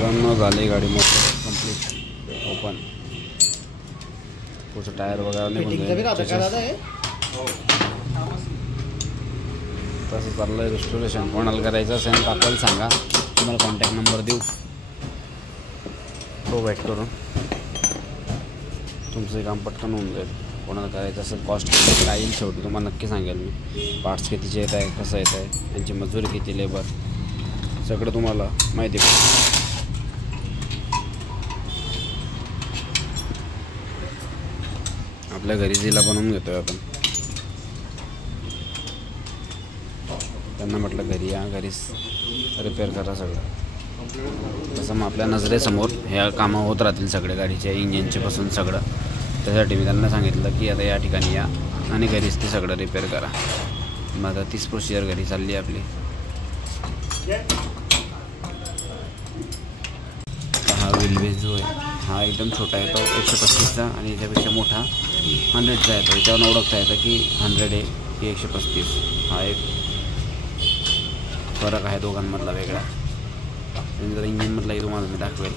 मित्रांनो झाली गाडी मोटर कंप्लीट ओपन. पुढचं टायर वगैरे नाही तसं चाललं आहे रेस्टोरेशन. कोणाला करायचं असेल तर आपल्याला सांगा, तुम्हाला कॉन्टॅक्ट नंबर देऊ, तो वेट करून तुमचं काम पटकन होऊन जाईल. कोणाला करायचं असेल कॉस्ट किती काय येईल शेवटी तुम्हाला नक्की सांगेल मी. पार्ट्स कितीचे येत आहे, कसं येत आहे, त्यांची मजुरी किती, लेबर सगळं तुम्हाला माहिती पडेल. आपल्या घरी जिला बनवून घेतोय आपण. त्यांना म्हटलं घरी या, घरीच रिपेअर करा सगळं. तसं मग आपल्या नजरेसमोर ह्या कामं होत राहतील सगळे, गाडीच्या इंजिनचे पासून सगळं. त्यासाठी मी त्यांना सांगितलं की आता या ठिकाणी या आणि घरीच ते सगळं रिपेअर करा. मग आता तीच प्रोसिजर घरी चालली आहे आपली. हा व्हीलबेस जो आहे हा एकदम छोटा आहे, तो 135चा आणि याच्यापेक्षा मोठा 100चा आहे. तो याच्यावर ओळखता येतं की 100 आहे की 135. हा एक फरक आहे दोघांमधला वेगळा. आणि जर इंजिनमधलाही तुम्हाला मी दाखवेल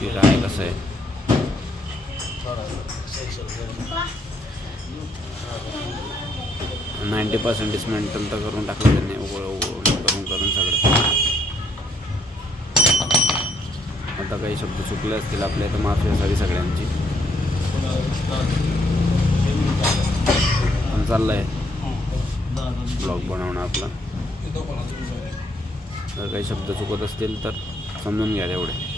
की काय कसं आहे. 90% डिस्मेंटल तर करून टाकलं त्यांनी, करून सगळं. आता काही शब्द चुकले असतील आपल्या, तर माफी असावी सगळ्यांची. पण चाललं आहे ब्लॉग बनवणं आपला. जर काही शब्द चुकत असतील तर समजून घ्या तेवढे.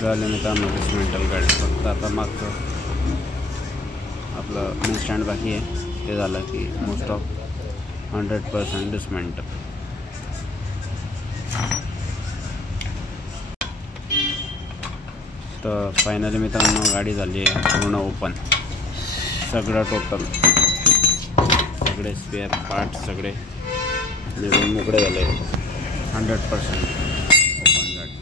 झाले मित्रांनो डिस्मेंटल गाडी. फक्त आता मागचं आपलं मेन स्टँड बाकी आहे, ते झालं की मोस्ट ऑफ 100% डिस्मेंटल. तर फायनली मित्रांनो गाडी झाली आहे पूर्ण ओपन. सगळं टोटल सगळे स्पेअर पार्ट सगळे निघून मोकळे झाले. 100% ओपन गाडी.